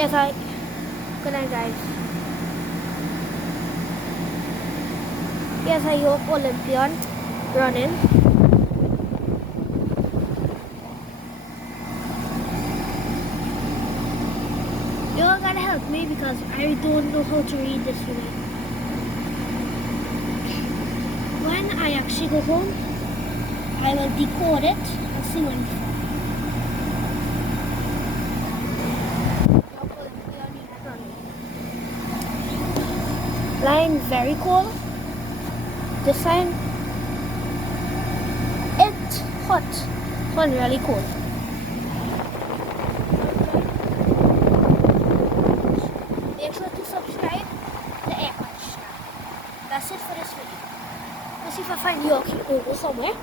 Yes, I. Good night, guys. Yes, I hope Olympian running. You all gotta help me because I don't know how to read this really. When I actually go home, I will decode it and see when it's from. Line very cold. This line, it's hot. One really cold. Make sure to subscribe to the Air Punch. That's it for this video. Let's see if I find your logo somewhere.